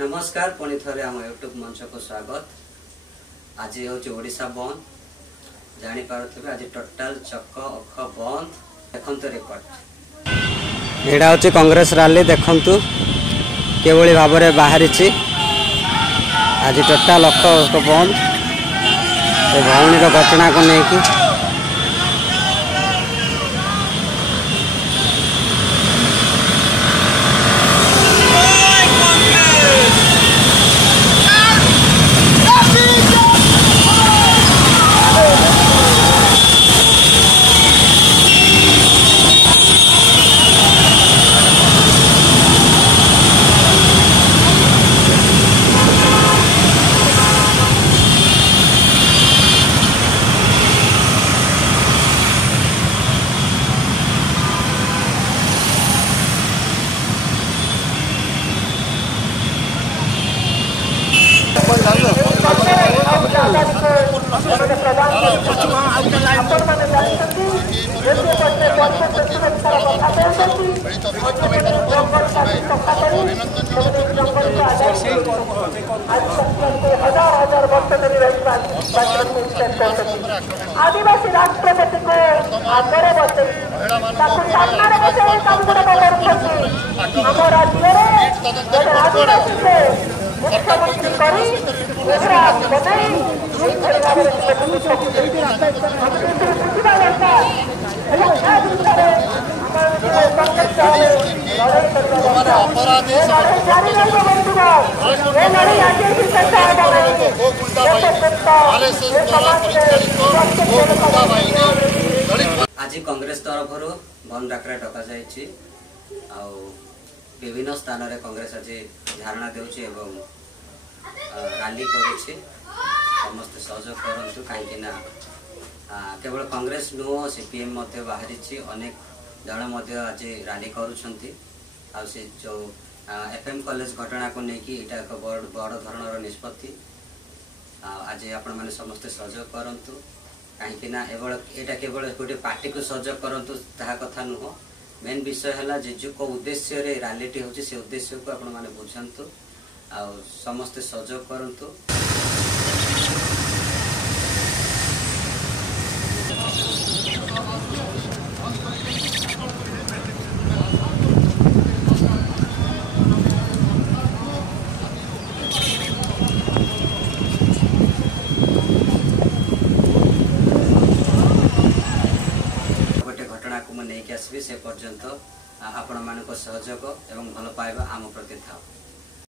नमस्कार पुणी थे आम यूट्यूब मंच को स्वागत। आज हूँ ओडिशा बंद जानी पारे आज टोटाल चक अख बंद। देखु रिपोर्ट यहाँ हूँ कांग्रेस रैली देखु किभली भाव में बाहरी आज टोटाल अख बंद भौणी घटना को लेकिन आदिवासी राष्ट्रपति को आगे बसई सामने बसई काम आम राज्य आदिवासी से मुख्यमंत्री कर आज कांग्रेस तरफ बंद डाकरा डका जाइए। विभिन्न स्थान रे कांग्रेस आज धारणा देउछि एवं रैली करुछि। समस्त सहयोग करंतु कहीं केवल कांग्रेस नुह सीपीएम बाहरी अनेक जन आज रैली करुछंती। से जो एफएम कॉलेज घटना को लेकिन इटा एक बड़ धरणर निष्पत्ति आज आपण मैंने समस्ते सहयोग करंतु कहीं यहाँ केवल गोटे पार्टी को सहयोग करंतु ता कथा नुह। मेन विषय है जो को उद्देश्य रे रैलीटी होची से उद्देश्य को आपण माने बुझंतु आ समस्ते सहयोग करंतु। से पर्यंत आपण मान सहयोग एवं भल पाइबा आम प्रति था।